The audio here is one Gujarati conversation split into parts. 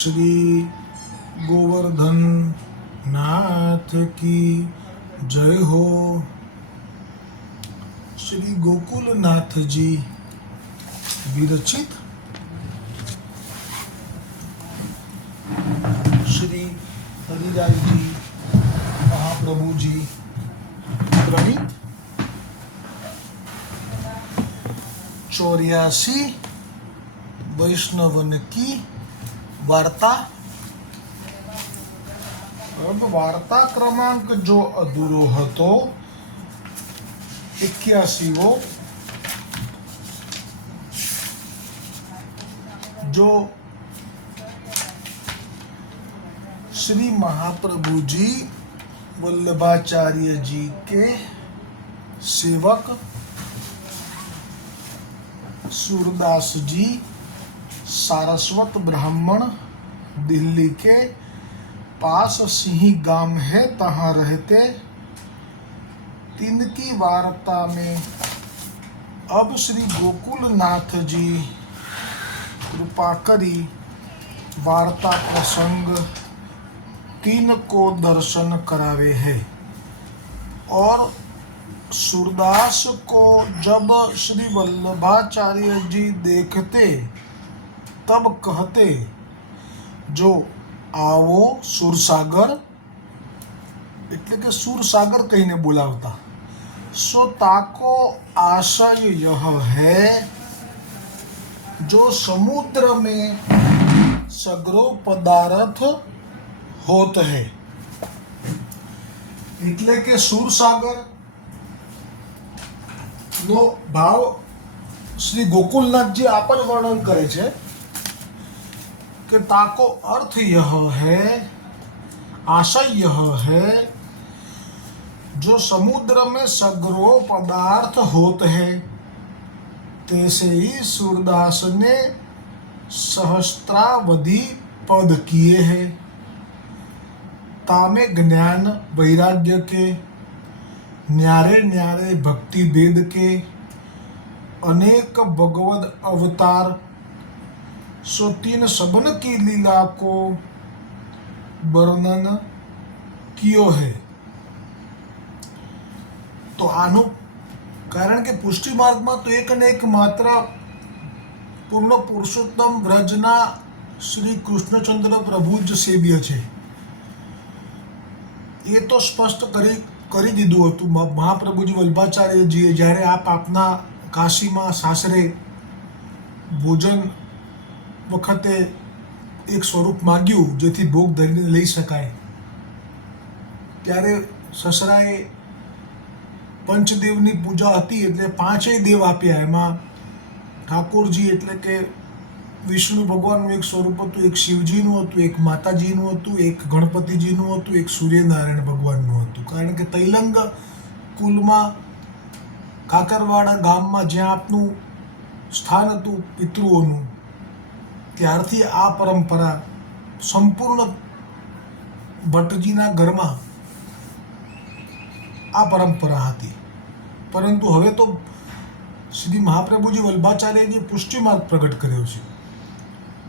श्री गोवर्धन नाथ की जय हो। श्री गोकुलनाथ जी विरचित श्री हरिराय जी महाप्रभु जी प्रणीत 84 वैष्णवन की वार्ता। अब वार्ता क्रमांक जो अधूरो હતો 81वो, जो श्री महाप्रभु जी वल्लभाचार्य जी के सेवक सूरदास जी सारस्वत ब्राह्मण दिल्ली के पास सिंही गांव है, तहाँ रहते। तिनकी वार्ता में अब श्री गोकुलनाथ जी कृपा करी वार्ता प्रसंग 3 को दर्शन करावे है। और सूरदास को जब श्री वल्लभाचार्य जी देखते तब कहते, जो आओ सूरसागर, એટલે કે सूरसागर कहीने बोलावता। सो ताको आशय यह है, जो समुद्र में सगरो पदार्थ होत है। એટલે કે सूरसागर નો ભાવ શ્રી ગોકુલનાથજી આપ જ વર્ણન કરે છે कि ताको अर्थ यह है, आशय यह है, जो समुद्र में सगरो पदार्थ होत है, तैसे ही सूरदास ने सहस्त्रावधि पद किए हैं। तामे ज्ञान वैराग्य के, न्यारे न्यारे भक्ति भेद के, अनेक भगवद अवतार, सो 3 सबन की लीला को वर्णन कियो है। तो आनु कारण के पुष्टि मार्ग में तो एक ने एक मात्र पूर्ण पुरुषोत्तम व्रजना श्री कृष्णचंद्र प्रभु ज सेव्य छे। ये तो स्पष्ट કરી દીધું હતું મહાપ્રભુજી વલ્લભાચાર્યજીએ જ્યારે આપ આપના કાશીમાં સાસરે ભોજન વખતે એક સ્વરૂપ માગ્યું જેથી ભોગ ધરીને લઈ શકાય, ત્યારે સસરાએ પંચદેવની પૂજા હતી એટલે 5 દેવ આપ્યા। એમાં ઠાકોરજી એટલે કે વિષ્ણુ ભગવાનનું એક સ્વરૂપ હતું, એક શિવજીનું હતું, એક માતાજીનું હતું, એક ગણપતિજીનું હતું, એક સૂર્યનારાયણ ભગવાનનું હતું। કારણ કે તૈલંગ કુલમાં કાકરવાડા ગામમાં જ્યાં આપનું સ્થાન હતું પિતૃઓનું, ત્યારથી આ પરંપરા સંપૂર્ણ ભટ્ટજીના ઘરમાં આ પરંપરા હતી। પરંતુ હવે તો શ્રી મહાપ્રભુજી વલ્લભાચાર્યજી પુષ્ટિ માર્ગ પ્રગટ કર્યો છે,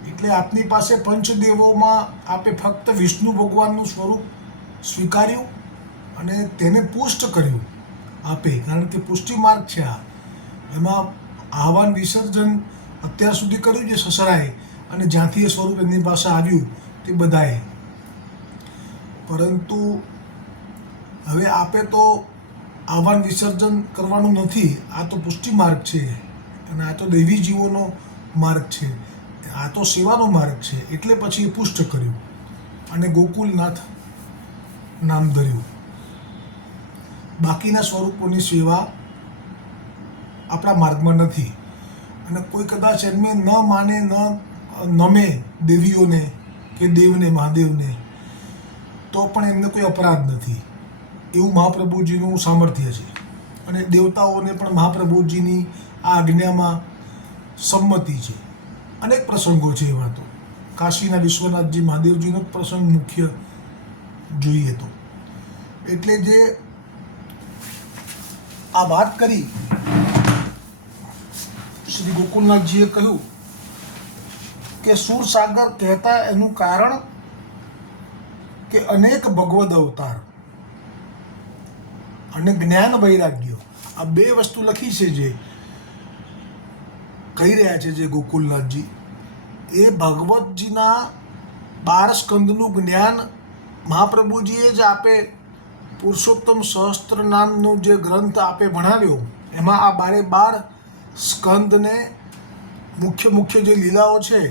એટલે આપની પાસે પંચદેવોમાં આપે ફક્ત વિષ્ણુ ભગવાનનું સ્વરૂપ સ્વીકાર્યું અને તેને પુષ્ટ કર્યું આપે। કારણ કે પુષ્ટિ માર્ગ છે આ, એમાં આહવાન વિસર્જન અત્યાર સુધી કર્યું છે સસરાએ, અને જ્યાંથી એ સ્વરૂપ એમની પાસે આવ્યું તે બધાએ। પરંતુ હવે આપે તો આહવાન વિસર્જન કરવાનું નથી, આ તો પુષ્ટિ માર્ગ છે અને આ તો દૈવી જીવોનો માર્ગ છે, આ તો સેવાનો માર્ગ છે, એટલે પછી એ પુષ્ટ કર્યું અને ગોકુલનાથ નામ ધર્યું। બાકીના સ્વરૂપોની સેવા આપણા માર્ગમાં નથી, અને કોઈ કદાચ એમને ન માને ન નમે દેવીઓને કે દેવને મહાદેવને, તો પણ એમને કોઈ અપરાધ નથી, એવું મહાપ્રભુજીનું સામર્થ્ય છે। અને દેવતાઓને પણ મહાપ્રભુજીની આ આજ્ઞામાં સંમતિ છે। અનેક પ્રસંગો છે એવા, તો કાશીના વિશ્વનાથજી મહાદેવજીનો પ્રસંગ મુખ્ય જોઈએ તો। એટલે જે આ વાત કરી શ્રી ગોકુલનાથજીએ કહ્યું કે સુરસાગર કહેતા એનું કારણ કે અનેક ભગવદ અવતાર અને જ્ઞાન વૈરાગ્ય, આ બે વસ્તુ લખી છે જે કહી રહ્યા છે જે ગોકુલનાથજી, એ ભાગવતજીના 12 સ્કંદનું જ્ઞાન મહાપ્રભુજીએ જ આપે પુરુષોત્તમ સહસ્ત્ર નામનું જે ગ્રંથ આપે ભણાવ્યો, એમાં આ 12 સ્કંદને મુખ્ય જે લીલાઓ છે,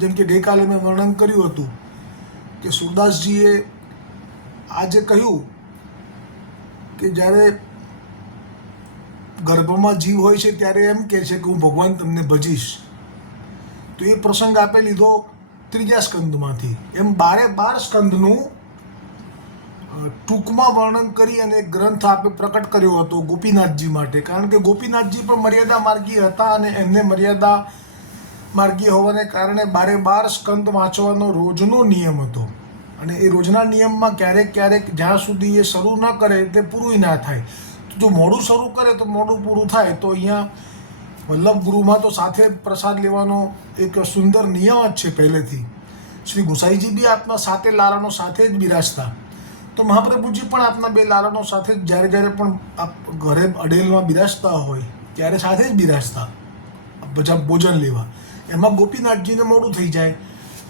જેમ કે ગઈકાલે મેં વર્ણન કર્યું હતું કે સુરદાસજીએ આજે કહ્યું કે જ્યારે ગર્ભમાં જીવ હોય છે ત્યારે એમ કહે છે કે હું ભગવાન તમને ભજીશ, તો એ પ્રસંગ આપે લીધો 3જા સ્કંદમાંથી. એમ 12 સ્કંદનું ટૂંકમાં વર્ણન કરી અને એક ગ્રંથ આપે પ્રકટ કર્યો હતો ગોપીનાથજી માટે, કારણ કે ગોપીનાથજી પણ મર્યાદા માર્ગી હતા અને એમને મર્યાદા માર્ગી હોવાને કારણે 12 સ્કંદ વાંચવાનો રોજનો નિયમ હતો. અને એ રોજના નિયમમાં ક્યારેક જ્યાં સુધી એ શરૂ ન કરે તે પૂરું ના થાય. જો મોડું શરૂ કરે તો મોડું પૂરું થાય. તો અહીંયા વલ્લભ ગુરુમાં તો સાથે પ્રસાદ લેવાનો એક સુંદર નિયમ જ છે પહેલેથી. શ્રી ગુસાઈજી બી આપના 7 લાલનો સાથે જ બિરાજતા, તો મહાપ્રભુજી પણ આપના 2 લાલનો સાથે જ જ્યારે પણ આપ ઘરે અડેલમાં બિરાજતા હોય ત્યારે સાથે જ બિરાજતા બધા ભોજન લેવા. એમાં ગોપીનાથજીને મોડું થઈ જાય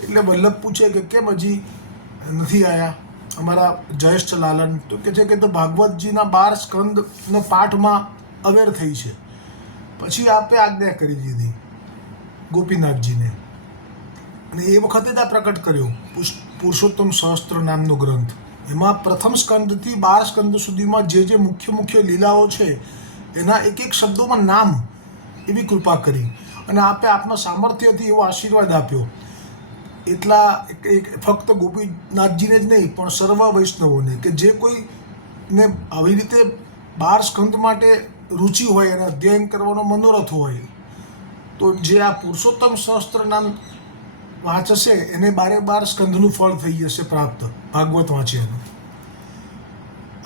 એટલે વલ્લભ પૂછે કે કેમ હજી નથી આવ્યા અમારા જયેષ્ઠ લાલન? તો કહે છે કે તો ભાગવતજીના 12 સ્કંદનો પાઠમાં અવેર થઈ છે. પછી આપે આજ્ઞા કરી દીધી ગોપીનાથજીને, અને એ વખતે જ આ પ્રકટ કર્યો પુરુષોત્તમ સહસ્ત્ર નામનો ગ્રંથ. એમાં પ્રથમ સ્કંદથી 12 સ્કંદ સુધીમાં જે મુખ્ય લીલાઓ છે એના એક શબ્દોમાં નામ એવી કૃપા કરી, અને આપે આપના સામર્થ્યથી એવો આશીર્વાદ આપ્યો. એટલા ફક્ત ગોપીનાથજીને જ નહીં પણ સર્વ વૈષ્ણવોને કે જે કોઈને આવી રીતે 12 સ્કંદ માટે રુચિ હોય અને અધ્યયન કરવાનો મનોરથ હોય, તો જે આ પુરુષોત્તમ સહસ્ત્ર નામ વાંચશે એને 12 સ્કંદનું ફળ થઈ જશે પ્રાપ્ત ભાગવત વાંચ્યાનું.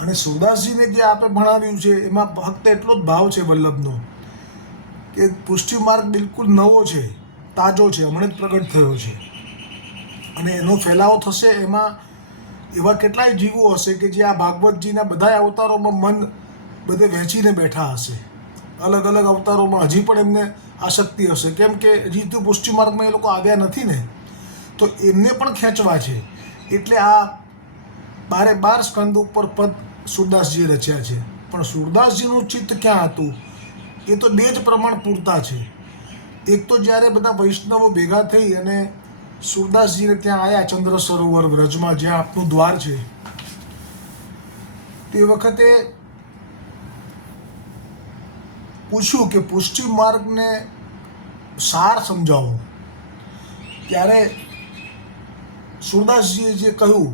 અને સુરદાસજીને જે આપે ભણાવ્યું છે એમાં ફક્ત એટલો જ ભાવ છે વલ્લભનો કે પુષ્ટિ માર્ગ બિલકુલ નવો છે, તાજો છે, હમણાં જ પ્રગટ થયો છે, અને એનો ફેલાવો થશે. એમાં એવા કેટલાય જીવો હશે કે જે આ ભાગવતજીના બધા અવતારોમાં મન બધે વહેંચીને બેઠા હશે, અલગ અલગ અવતારોમાં હજી પણ એમને આસક્તિ હશે, કેમ કે હજી તો પુષ્ટિ માર્ગમાં એ લોકો આવ્યા નથી ને, તો એમને પણ ખેંચવા છે. એટલે આ 12 સ્કંદ ઉપર પદ સુરદાસજીએ રચ્યા છે. પણ સુરદાસજીનું ચિત્ત ક્યાં હતું? એ તો 2 જ પ્રમાણ પૂરતા છે. એક તો જ્યારે બધા વૈષ્ણવો ભેગા થઈ અને સુરદાસજીને ત્યાં આવ્યા ચંદ્ર સરોવર વ્રજમાં, જ્યાં આપનું દ્વાર છે, તે વખતે પૂછ્યું કે પુષ્ટિ માર્ગને સાર સમજાવો. ત્યારે સુરદાસજીએ જે કહ્યું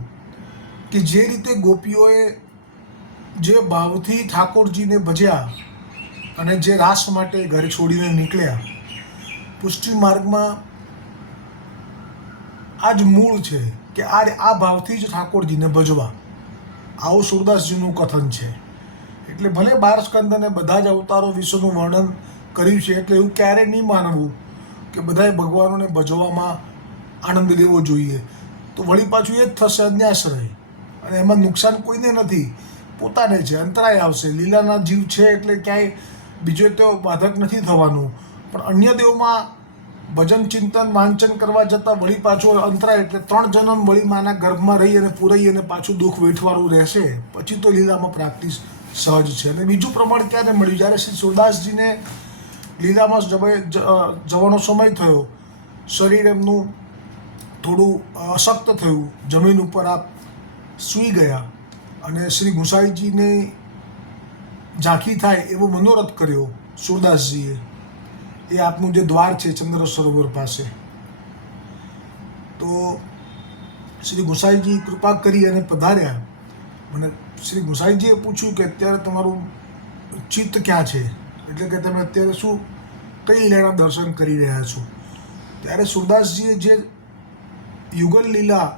કે જે રીતે ગોપીઓએ જે ભાવથી ઠાકોરજીને ભજ્યા અને જે રાસ માટે ઘરે છોડીને નીકળ્યા, પુષ્ટિ માર્ગમાં આ જ મૂળ છે કે આ ભાવથી જ ઠાકોરજીને ભજવા. આવું સુરદાસજીનું કથન છે. એટલે ભલે 12 સ્કંદ અને બધા જ અવતારો વિશેનું વર્ણન કર્યું છે, એટલે એવું ક્યારેય નહીં માનવું કે બધાએ ભગવાનોને ભજવામાં આનંદ લેવો જોઈએ. તો વળી પાછું એ જ થશે અન્યાશ્રય, અને એમાં નુકસાન કોઈને નથી, પોતાને છે. અંતરાય આવશે, લીલાના જીવ છે એટલે ક્યાંય બીજો તો બાધક નથી થવાનું, પણ અન્ય દેવમાં ભજન ચિંતન વાંચન કરવા જતાં વળી પાછું અંતરાય, એટલે 3 જન્મ વળી માના ગર્ભમાં રહી અને પૂરાઈ અને પાછું દુઃખ વેઠવાનું રહેશે. પછી તો લીલામાં પ્રાપ્તિ સહજ છે. અને બીજું પ્રમાણ ક્યારે મળ્યું? જ્યારે શ્રી સુરદાસજીને લીલામાં જવાનો સમય થયો, શરીર એમનું થોડું અશક્ત થયું, જમીન ઉપર આપ સૂઈ ગયા અને શ્રી ગુસાઈજીને ઝાંખી થાય એવો મનોરથ કર્યો સુરદાસજીએ. એ આપનું જે દ્વાર છે ચંદ્ર સરોવર પાસે, તો શ્રી ગુસાઈજી કૃપા કરી અને પધાર્યા. મને શ્રી ગુસાઈજીએ પૂછ્યું કે અત્યારે તમારું ચિત્ત ક્યાં છે, એટલે કે તમે અત્યારે કઈ લીલાના દર્શન કરી રહ્યા છો? ત્યારે સુરદાસજીએ જે યુગલ લીલા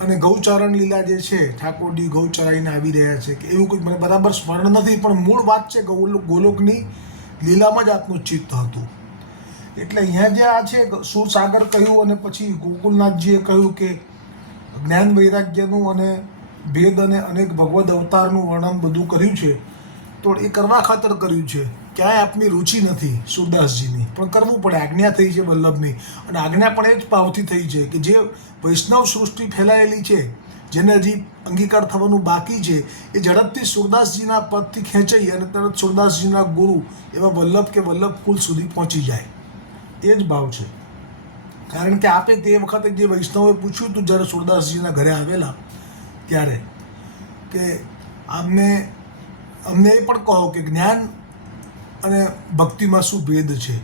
અને ગૌચરણ લીલા જે છે, ઠાકોરજી ગૌ ચરાઈને આવી રહ્યા છે કે એવું કંઈક મને બરાબર સ્મરણ નથી, પણ મૂળ વાત છે ગોલોકની લીલામાં જ આપનું ચિત્ત હતું. એટલે અહીંયા જે આ છે સુરસાગર કહ્યું અને પછી ગોકુલનાથજીએ કહ્યું કે જ્ઞાન વૈરાગ્યનું અને ભેદ અને અનેક ભગવદ અવતારનું વર્ણન બધું કર્યું છે, તો એ કરવા ખાતર કર્યું છે. ક્યાંય આપની રુચિ નથી સુરદાસજીની, પણ કરવું પડે. આજ્ઞા થઈ છે વલ્લભની, અને આજ્ઞા પણ એ જ ભાવથી થઈ છે કે જે વૈષ્ણવ સૃષ્ટિ ફેલાયેલી છે, જેને હજી અંગીકાર થવાનું બાકી છે, એ ઝડપથી સુરદાસજીના પદથી ખેંચાઈ અને તરત સુરદાસજીના ગુરુ એવા વલ્લભ કે વલ્લભ કુલ સુધી પહોંચી જાય. એ જ ભાવ છે. કારણ કે આપે તે વખતે જે વૈષ્ણવે પૂછ્યું હતું જ્યારે સુરદાસજીના ઘરે આવેલા ત્યારે કે અમને એ પણ કહો કે જ્ઞાન અને ભક્તિમાં શું ભેદ છે,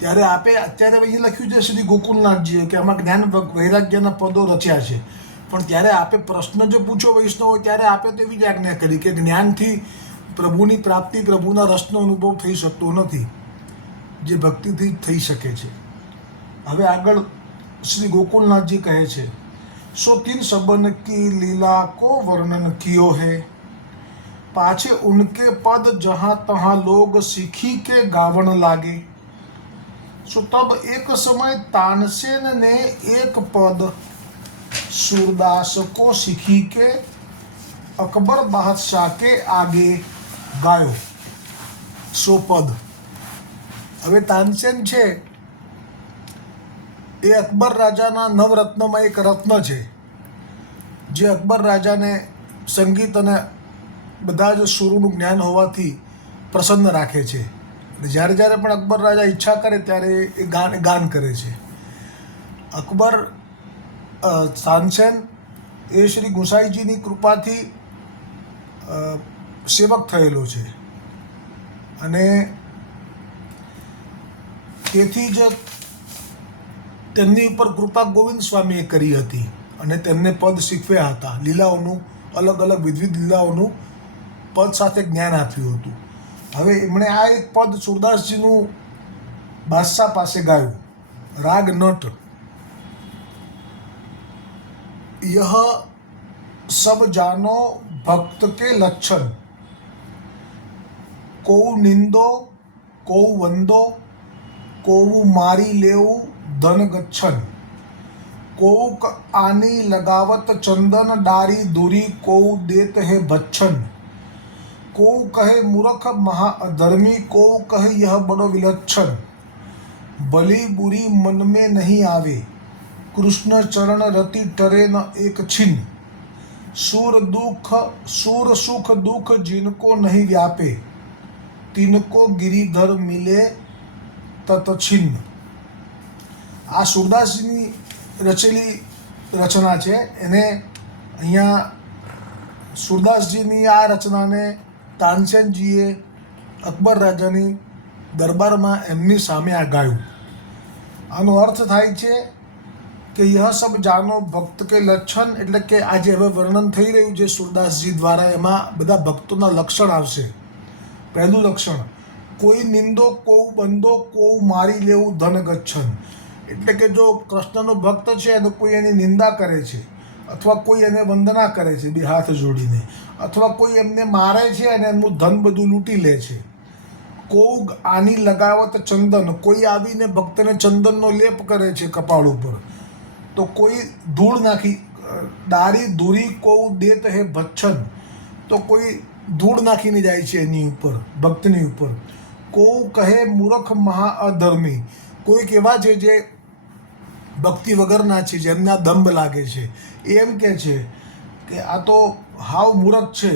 ત્યારે આપે અત્યારે અહીં લખ્યું છે શ્રી ગોકુલનાથજીએ કે આમાં જ્ઞાન વૈરાગ્યના પદો રચ્યા છે, પણ ત્યારે આપે પ્રશ્ન જો પૂછો વૈષ્ણવ ત્યારે આપે તેવી જ આજ્ઞા કરી કે જ્ઞાનથી પ્રભુની પ્રાપ્તિ, પ્રભુના રસનો અનુભવ થઈ શકતો નથી, જે ભક્તિથી થઈ શકે છે. હવે આગળ શ્રી ગોકુલનાથજી કહે છે, સો તીન सबन की लीला को वर्णन कियो है, पाछे उनके पद जहाँ तहाँ लोग सीखी के गावन लागे. सो तब एक समय तानसेन ने एक पद सूरदास को सीखी के अकबर बादशाह के आगे गायो. सो पद. હવે તાનસેન છે એ અકબર રાજાના નવરત્નમાં એક રત્ન છે, જે અકબર રાજાને સંગીત અને બધા જ સુરોનું જ્ઞાન હોવાથી પ્રસન્ન રાખે છે. અને જ્યારે જ્યારે પણ અકબર રાજા ઈચ્છા કરે ત્યારે એ ગાન કરે છે. અકબર તાનસેન એ શ્રી ગુસાઈજીની કૃપાથી સેવક થયેલો છે, અને તેથી જ તેમની ઉપર કૃપા ગોવિંદ સ્વામીએ કરી હતી અને તેમને પદ શીખવ્યા હતા. લીલાઓનું અલગ અલગ વિવિધ લીલાઓનું પદ સાથે જ્ઞાન આપ્યું હતું. હવે એમણે આ એક પદ સુરદાસજીનું બાદશાહ પાસે ગાયું. રાગ નટ. यह सब जानो भक्त के लक्षण, कोऊ निंदो कोऊ वंदो, कोऊ मारी लेऊ धन गच्छन, कोऊ आनी लगावत चंदन डारी दूरी, कोऊ देत है भच्छन, कोऊ कहे मूर्ख महाअधर्मी, कोऊ कहे यह बड़ो विलक्षण, भली बुरी मन में नहीं आवे, कृष्ण चरण रति टरे न एक छिन, सूर सुख दुख जिनको नहीं व्यापे, तिनको गिरिधर मिले तत छिन्न. આ સુરદાસજીની રચેલી રચના છે. એને અહીંયા સુરદાસજીની આ રચનાને તાનસેનજીએ અકબર રાજાની દરબારમાં એમની સામે આ ગાયું. આનો અર્થ થાય છે કે યહ સબ જાનો ભક્ત કે લક્ષણ, એટલે કે આ જે હવે વર્ણન થઈ રહ્યું છે સુરદાસજી દ્વારા, એમાં બધા ભક્તોના લક્ષણ આવશે. પહેલું લક્ષણ, કોઈ નિંદો કોઉ બંધો કોઉ મારી લેવું ધન ગચ્છન, એટલે કે જો કૃષ્ણનો ભક્ત છે અને કોઈ એની નિંદા કરે છે, અથવા કોઈ એને વંદના કરે છે બે હાથ જોડીને, અથવા કોઈ એમને મારે છે અને એમનું ધન બધું લૂંટી લે છે. કોઉ આની લગાવત ચંદન, કોઈ આવીને ભક્તને ચંદનનો લેપ કરે છે કપાળ ઉપર, તો કોઈ ધૂળ નાખી દારી ધૂરી કોઉ દેત હે ભચ્છન, તો કોઈ ધૂળ નાખીને જાય છે એની ઉપર, ભક્તની ઉપર. કોઉ કહે મૂર્ખ મહાઅધર્મી, કોઈક એવા છે જે ભક્તિ વગરના છે, જેમના દંભ લાગે છે, એમ કહે છે કે આ તો હાવ મૂર્ખ છે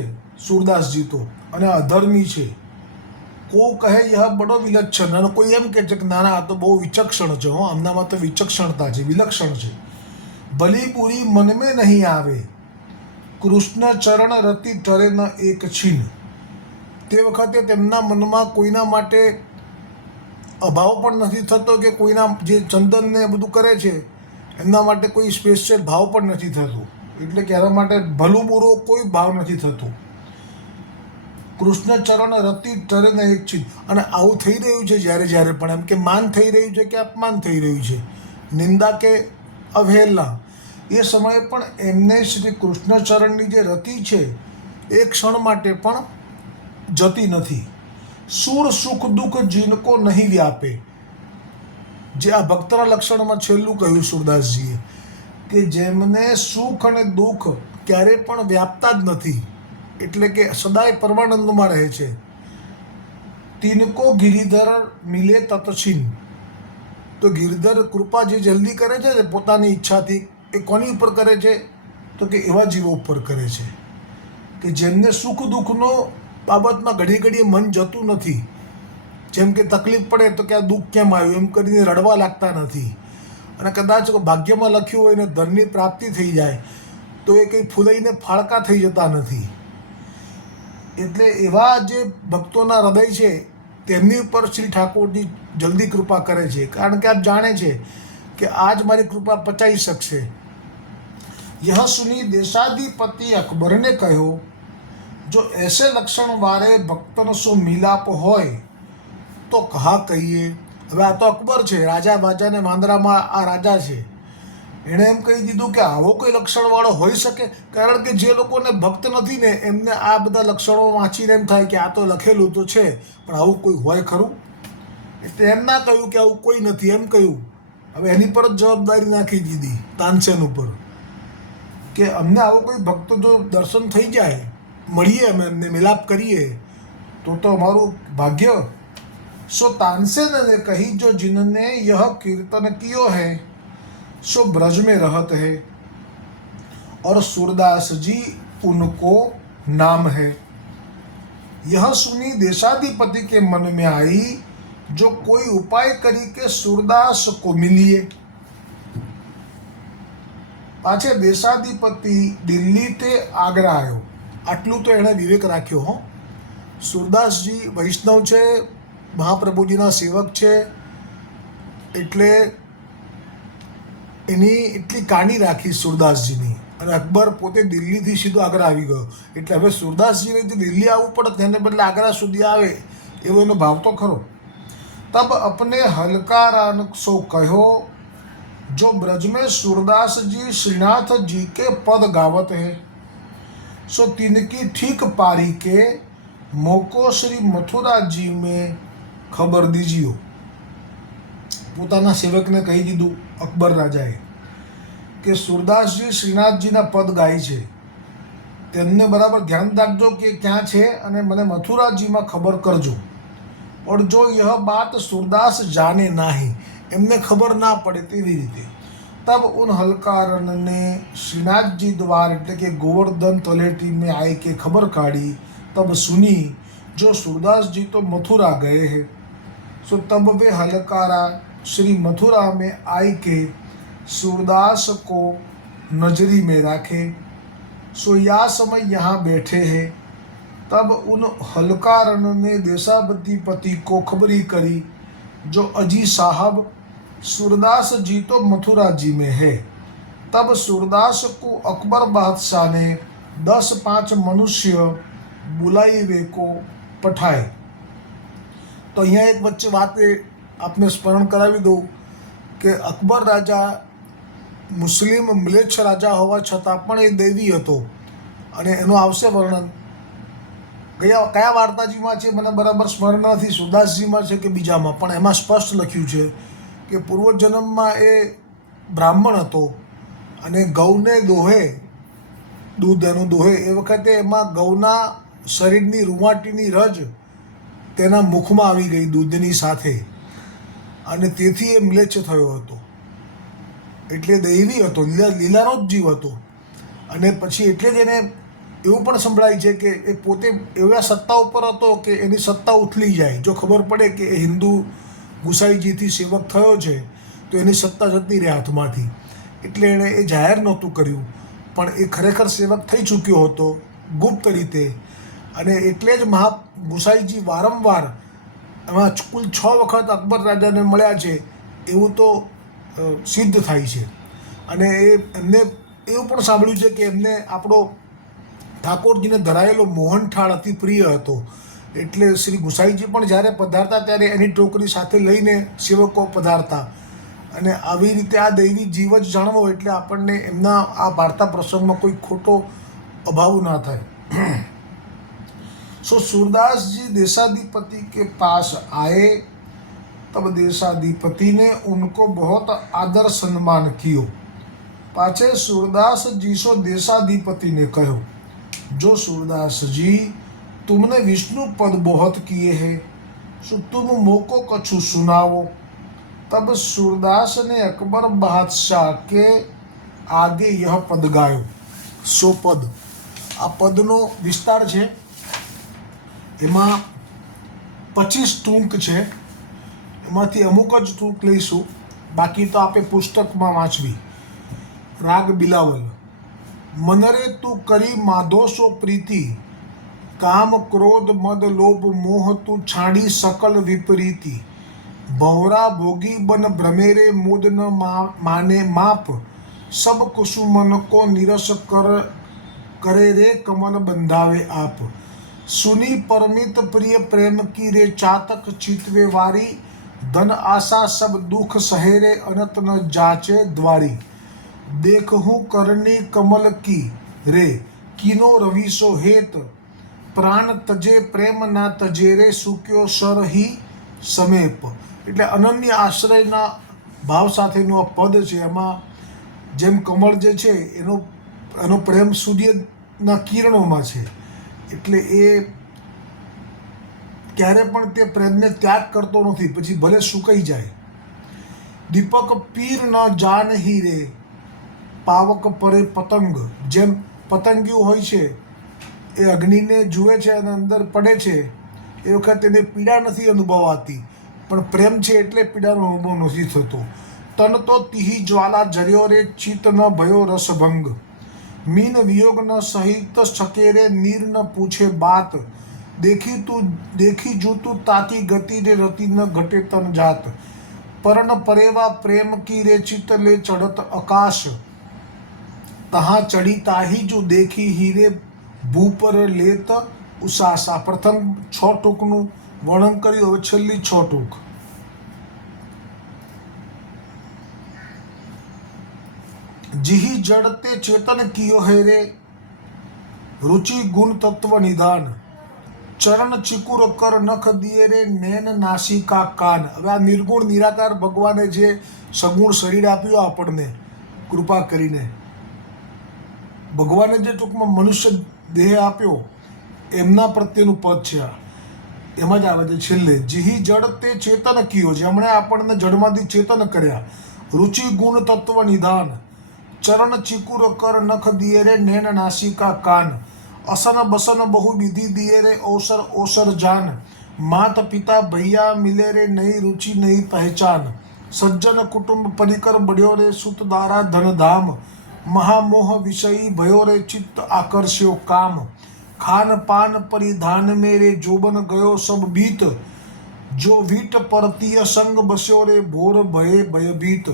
સુરદાસજી તો, અને અધર્મી છે. કોઉ કહે યહ બડો વિલક્ષણ, અને કોઈ એમ કહે છે કે ના ના આ તો બહુ વિચક્ષણ છે, હો આમનામાં તો વિચક્ષણતા છે, વિલક્ષણ છે. ભલી બુરી મન મેં નહીં આવે, કૃષ્ણ ચરણ રતિ ટરે ન એક છીન. તે વખતે તેમના મનમાં કોઈના માટે અભાવ પણ નથી થતો, કે કોઈના જે ચંદનને બધું કરે છે એમના માટે કોઈ સ્પેશિયલ ભાવ પણ નથી થતો, એટલે કે એના માટે ભલું બુરો કોઈ ભાવ નથી થતો. કૃષ્ણ ચરણ રતિ ટરે ન એક છીન. અને આવું થઈ રહ્યું છે જ્યારે જ્યારે પણ, એમ કે માન થઈ રહ્યું છે કે અપમાન થઈ રહ્યું છે, નિંદા કે અવહેલના, એ સમયે પણ એમને શ્રી કૃષ્ણચરણની જે રતિ છે એ ક્ષણ માટે પણ જતી નથી. સૂર સુખ દુઃખ જીनको નહીં વ્યાપે, જે આ ભક્તના લક્ષણમાં છેલ્લું કહ્યું સુરદાસજીએ કે જેમને સુખ અને દુઃખ ક્યારેય પણ વ્યાપતા જ નથી, એટલે કે સદાય પરમાનંદમાં રહે છે. તિનકો ગિરિધર મિલે તતછીન. તો ગિરધર કૃપા જે જલ્દી કરે છે ને પોતાની ઈચ્છાથી, એ કોની ઉપર કરે છે? તો કે એવા જીવો ઉપર કરે છે કે જેમને સુખ દુઃખનો બાબતમાં ઘડી ઘડીએ મન જતું નથી. જેમ કે તકલીફ પડે તો કે આ દુઃખ કેમ આવ્યું એમ કરીને રડવા લાગતા નથી. અને કદાચ ભાગ્યમાં લખ્યું હોય ને ધનની પ્રાપ્તિ થઈ જાય તો એ કંઈ ફૂલાઈને ફાળકા થઈ જતા નથી. એટલે એવા જે ભક્તોના હૃદય છે તેમની ઉપર શ્રી ઠાકોરજી જલ્દી કૃપા કરે છે, કારણ કે આપ જાણે છે કે આજ મારી કૃપા પચાઈ શકશે. यह सुनी देशाधिपति अकबर ने कहो, जो ऐसे लक्षण वाले भक्तन सो मिलाप હોય તો કહા કહીએ. હવે આ તો અકબર છે, રાજા વાજા ને વાંદરામાં આ રાજા છે. એણે એમ કહી દીધું કે આવો કોઈ લક્ષણવાળો હોઈ શકે, કારણ કે જે લોકોને ભક્ત નથી ને એમને આ બધા લક્ષણો વાંચીને એમ થાય કે આ તો લખેલું તો છે પણ આવું કોઈ હોય ખરું? એટલે એમ ના કહ્યું કે આવું કોઈ નથી, એમ કહ્યું. હવે એની પર જ જવાબદારી નાખી દીધી તાનસેન ઉપર કે અમને આવો કોઈ ભક્ત જો દર્શન થઈ જાય, મળીએ, અમે એમને મિલાપ કરીએ તો અમારું ભાગ્ય. सो तानसेन ने कही, जो जिनने यह कीर्तन कियो है सो ब्रज में रहत है और सूरदास जी उनको नाम है. यह सुनी देशाधिपति के मन में आई, जो कोई उपाय करी के सूरदास को मिलिए. પાછે દેશાધિપતિ દિલ્હીથી આગ્રા આવ્યો. આટલું તો એણે વિવેક રાખ્યો. હો, સુરદાસજી વૈષ્ણવ છે, મહાપ્રભુજીના સેવક છે, એટલે એની એટલી કાણી રાખી સુરદાસજીની. અને અકબર પોતે દિલ્હીથી સીધો આગ્રા આવી ગયો, એટલે હવે સુરદાસજીને જે દિલ્હી આવવું પડે તેને બદલે આગ્રા સુધી આવે એવો એનો ભાવ તો ખરો. તબ અપને હલકારાન સો કહ્યો, जो ब्रज में सूरदास जी श्रीनाथ जी के पद गावत है, सो तिनकी ठीक पारी के मोको श्री मथुरा जी में खबर दीजियो. પોતાના સેવકને કહી દીધું અકબર રાજાએ કે સુરદાસજી શ્રીનાથજીના પદ ગાય છે, તેમને બરાબર ધ્યાન રાખજો કે ક્યાં છે અને મને મથુરાજીમાં ખબર કરજો. और जो यह बात सूरदास जाने नाही, એમને ખબર ના પડે તેવી રીતે. तब उन हलकारन ने श्रीनाथ जी द्वार એટલે કે गोवर्धन तलेटी में आए के खबर काढ़ी. तब सुनी, जो सूरदास जी तो मथुरा गए हैं. सो तब वे हलकारा श्री मथुरा में आए के सूरदास को नजरी में राखे. सो या समय यहाँ बैठे हैं. तब उन हलकारन ने देशाधिपति को खबरी करी, जो अजी साहब सूरदास जी तो मथुरा जी में है. तब सूरदास को अकबर बादशाह ने 10-5 मनुष्य बुलाई वे को पठाए. तो અહીંયા એક વચ્ચે વાત આપને સ્મરણ કરાવી દઉં કે અકબર રાજા મુસ્લિમ મ્લેચ્છ રાજા હોવા છતાં પણ એ દૈવી હતો, અને એનું આવશે વર્ણન કયા વાર્તાજીમાં છે મને બરાબર સ્મરણ નથી, સુરદાસજીમાં છે કે બીજામાં, પણ એમાં સ્પષ્ટ લખ્યું છે કે પૂર્વજન્મમાં એ બ્રાહ્મણ હતો અને ગૌને દોહે, દૂધ એનું દોહે, એ વખતે એમાં ગૌના શરીરની રૂંવાટીની રજ તેના મુખમાં આવી ગઈ દૂધની સાથે, અને તેથી એ મ્લેચ્છ થયો હતો. એટલે દૈવી હતો, લીલાનો જ જીવ હતો. અને પછી એટલે જ એને એવું પણ સંભળાય છે કે એ પોતે એવા સત્તા ઉપર હતો કે એની સત્તા ઉથલી જાય. જો ખબર પડે કે એ હિન્દુ ગુસાઈજીથી સેવક થયો છે તો એની સત્તા જતી રહે હાથમાંથી. એટલે એણે એ જાહેર નહોતું કર્યું, પણ એ ખરેખર સેવક થઈ ચૂક્યો હતો ગુપ્ત રીતે. અને એટલે જ ગુસાઈજી વારંવાર એમાં કુલ 6 વખત અકબર રાજાને મળ્યા છે એવું તો સિદ્ધ થાય છે. અને એમને એવું પણ સાંભળ્યું છે કે એમને આપણો ઠાકોરજીને ધરાયેલો મોહનથાળ અતિ પ્રિય હતો. એટલે શ્રી ગુસાઈજી પણ જ્યારે પધારતા ત્યારે એની ટોકરી સાથે લઈને સેવકો પધારતા. અને આવી રીતે આ દૈવી જીવ જ જાણવો એટલે આપણને એમના આ વાર્તા પ્રસંગમાં કોઈ ખોટો અભાવ ના થાય. सो सूरदास जी देशाधिपति के पास आए तब देशाधिपति ने उनको बहुत आदर सम्मान कियो। पाछे सूरदास जी सो देशाधिपति ने कहो, जो सूरदास जी तुमने विष्णु पद बहुत किए हैं, सो तुम मोको कछु सुनाओ। तब सूरदास ने अकबर बादशाह के आगे यह पद गायो। सो पद आ पदनो विस्तार है, एमां 25 टूंक है, एमांथी अमुक ज टूंक लईशुं, बाकी तो आपे पुस्तकमां वांचवी। राग बिलावल। मनरे तू करी माधो सो प्रीति, काम क्रोध मद लोभ मोह तू छाड़ी सकल विपरीति। भंवरा भोगी बन भ्रमेरे मुद न माने माप, सब कुसुमन को निरस करे रे कमल बंधावे आप। सुनी परमित प्रिय प्रेम की रे चातक चितवे वारी, धन आशा सब दुख सहेरे अनंत न जाचे द्वारी। देखूं करनी कमल की रे कीनो रविसो हेत, प्राण तजे प्रेम ना तजे रे सुक्यो सर ही समेप। એટલે અનન્ય આશ્રયના ભાવ સાથેનું આ પદ છે। એમાં જેમ કમળ જે છે એનો પ્રેમ સૂર્યના કિરણોમાં છે, એટલે એ ક્યારે પણ તે પ્રેમને ત્યાગ કરતો નથી, પછી ભલે સુકાઈ જાય। દીપક પીર ન જાન હી રે પાવક પરે પતંગ। જેમ પતંગિયું હોય છે એ અગ્નિને જુએ છે અને અંદર પડે છે, એ વખત એને પીડા નથી અનુભવાતી, પણ પ્રેમ છે એટલે પીડાનો અનુભવ નથી થતો। તન તો તીહી જ્વાલા જર્યો રે ચિત્ત ન ભયો રસભંગ, મીન વિયોગ ન સહિત શકે રે નીર ન પૂછે બાત। देखी जूतू ताती गति रे रति न घटे तन जात, परण परेवा प्रेम की रे चित ले चढ़त आकाश। तहाँ चढ़ी ताही जो देखी हीरे भू पर लेत उसासा। प्रथम 6 टूकનું વર્ણન કર્યું, હવે છેલ્લી 6 ટૂક। जिही जड़ते चेतन कियो है रे रुचि गुण तत्व निदान, चरण चिकुर कर नख दिए रे नैन नासिका कान। હવે આ નિર્ગુણ નિરાકાર ભગવાને જે સગુણ શરીર આપ્યું આપણને કૃપા કરીને, ભગવાને જે ટૂંકમાં મનુષ્ય દેહ આપ્યો એમના પ્રત્યેનું પદ છે આ। એમાં જ આવે છે છેલ્લે, જીહી જડ તે ચેતન કિયો, જેમણે આપણને જડમાંથી ચેતન કર્યા। रुचि गुण तत्व निदान, चरण चिकुर कर नख दिए रे नैन नासिका कान। असन बसन बहु विधि दिए रे अवसर ओसर जान, मात पिता भैया मिले रे नई रुचि नई पहचान। सज्जन कुटुंब परिकर बढ़्यो रे सुत दारा धन धाम, महामोह विषयी भयो रे चित्त आकर्ष्यो काम। खान पान परिधान मेरे जोबन गयो सब बीत, जो वीट परतीय संग बस्यो रे भोर भये भयभीत।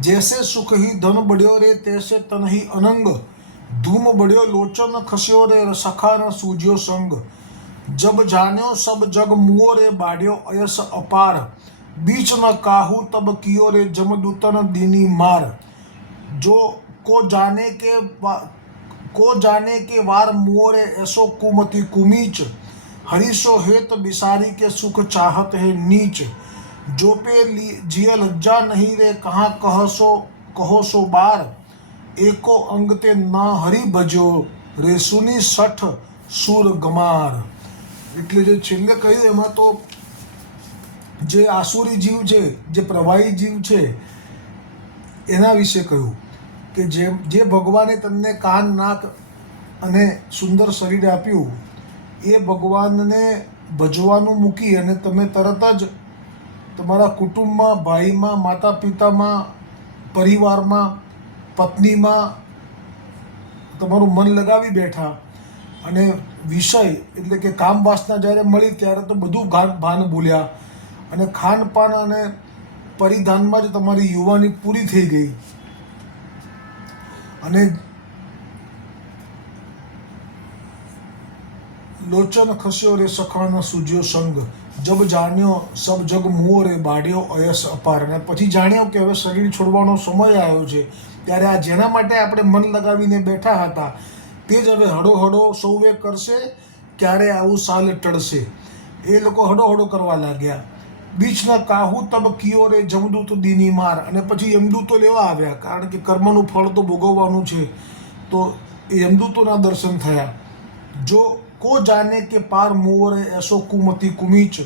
जैसे सुख ही धन बढ़्यो रे तैसे तन ही अनंग, धूम बढ़्यो लोचन खस्यो रे सखा न सूझ्यो संग। जब जान्यो सब जग मुओ रे बाढ़्यो अयस अपार, बीच न काहू तब कियो रे जमदूतन दीनी मार। जो को जाने के वार मुओ रे ऐसो कुमति कुमीच, हरिशो हेत बिसारी के सुख चाहत है नीच। जो पे जिय लज्जा नहीं रे कहाँ कहो सो बार, एको अंग ते ना हरि भजो रे सुनी 60 सूर गमार। એટલે જે છેલ્લે કહ્યું એમાં તો જે આસુરી જીવ છે, જે પ્રવાહી જીવ છે, એના વિશે કહ્યું કે જે ભગવાને તમને કાન નાક અને સુંદર શરીર આપ્યું, એ ભગવાનને ભજવાનું મૂકી અને તમે તરત જ તમારા કુટુંબમાં, ભાઈમાં, માતા પિતામાં, પરિવારમાં, પત્નીમાં તમારું મન લગાવી બેઠા અને વિષય એટલે કે કામ વાસના જ્યારે મળી ત્યારે તો બધું ભાન ભૂલ્યા અને ખાનપાન અને પરિધાનમાં જ તમારી યુવાની પૂરી થઈ ગઈ। અને लोचन खस्यो रे सखा न सूझ्यो संग, जब जाण्यो सब जग मुओ रे बाढ़्यो अयस अपार। અને પછી જાણ્યો કે હવે શરીર છોડવાનો સમય આવ્યો છે, ત્યારે આ જેના માટે આપણે મન લગાવીને બેઠા હતા તે જ હવે હળો હળો સૌએ કરશે, ક્યારે આવું સાલ ટળશે। એ લોકો હડો કરવા લાગ્યા. બીચ ન કાહુ તબ કિયો રે જમદૂત દીની માર, અને પછી યમદૂતો લેવા આવ્યા, કારણ કે કર્મનું ફળ તો ભોગવવાનું છે. તો એ યમદૂતોના દર્શન થયા. જો કો જાને કે પાર મોર એસો કુમતી કુમીચ,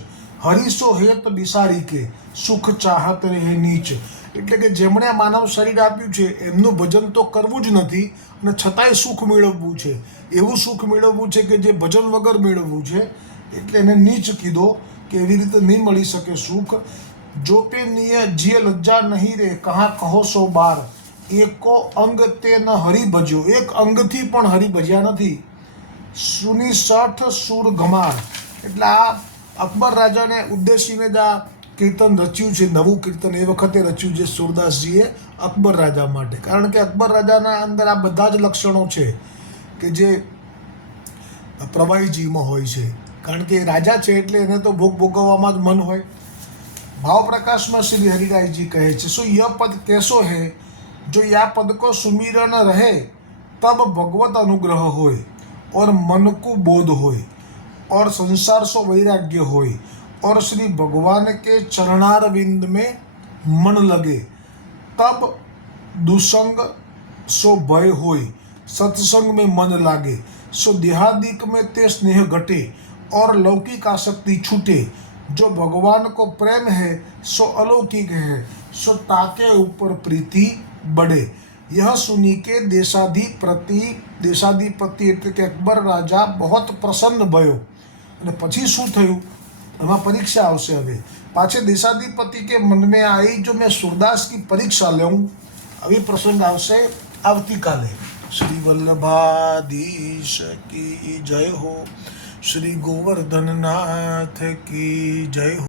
હરીસો હેત બિસારી કે સુખ ચાહત રહે નીચ. એટલે કે જેમણે માનવ શરીર આપ્યું છે એમનું ભજન તો કરવું જ નથી અને છતાંય સુખ મેળવવું છે. એવું સુખ મેળવવું છે કે જે ભજન વગર મેળવવું છે. એટલે એને નીચ કીધો કે એવી રીતે નહીં મળી શકે સુખ. જો પે નિય જીય લજ્જા નહીં રે કહા કહો સો બાર, એકો અંગ તે ન હરી ભજ્યો, એક અંગથી પણ હરી ભજ્યા નથી. સુની સઠ સુર ગમાર. એટલે આ અકબર રાજાને ઉદ્દેશીને જ આ કીર્તન રચ્યું છે. નવું કીર્તન એ વખતે રચ્યું છે સુરદાસજીએ અકબર રાજા માટે, કારણ કે અકબર રાજાના અંદર આ બધા જ લક્ષણો છે કે જે પ્રવાહીજીમાં હોય છે. કારણ કે રાજા છે એટલે એને તો ભોગ ભોગવવામાં જ મન હોય. ભાવ પ્રકાશમાં શ્રી હરિરાયજી કહે છે, સો ય પદ કેસો હે જો યા પદ કો સુમિરન રહે તબ ભગવત અનુગ્રહ હોય और मन को बोध होय और संसार सो वैराग्य होय और श्री भगवान के चरणारविंद में मन लगे तब दुसंग सो भय होय सत्संग में मन लागे सो देहादिक में ते स्नेह घटे और लौकिक आसक्ति छूटे जो भगवान को प्रेम है सो अलौकिक है सो ताके ऊपर प्रीति बढ़े. यह सुनी के देशाधिपति એટલે કે અકબર રાજા બહોત પ્રસન્ન ભયો. અને પછી શું થયું એમાં પરીક્ષા આવશે. હવે પાછે દેશાધિપતિ કે મન में आई जो मैं सूरदास की परीक्षा लूँ, अभी प्रसंग आवશે આવતીકાલે. श्री वल्लभाधीश की जय हो, श्री गोवर्धन नाथ की जय हो.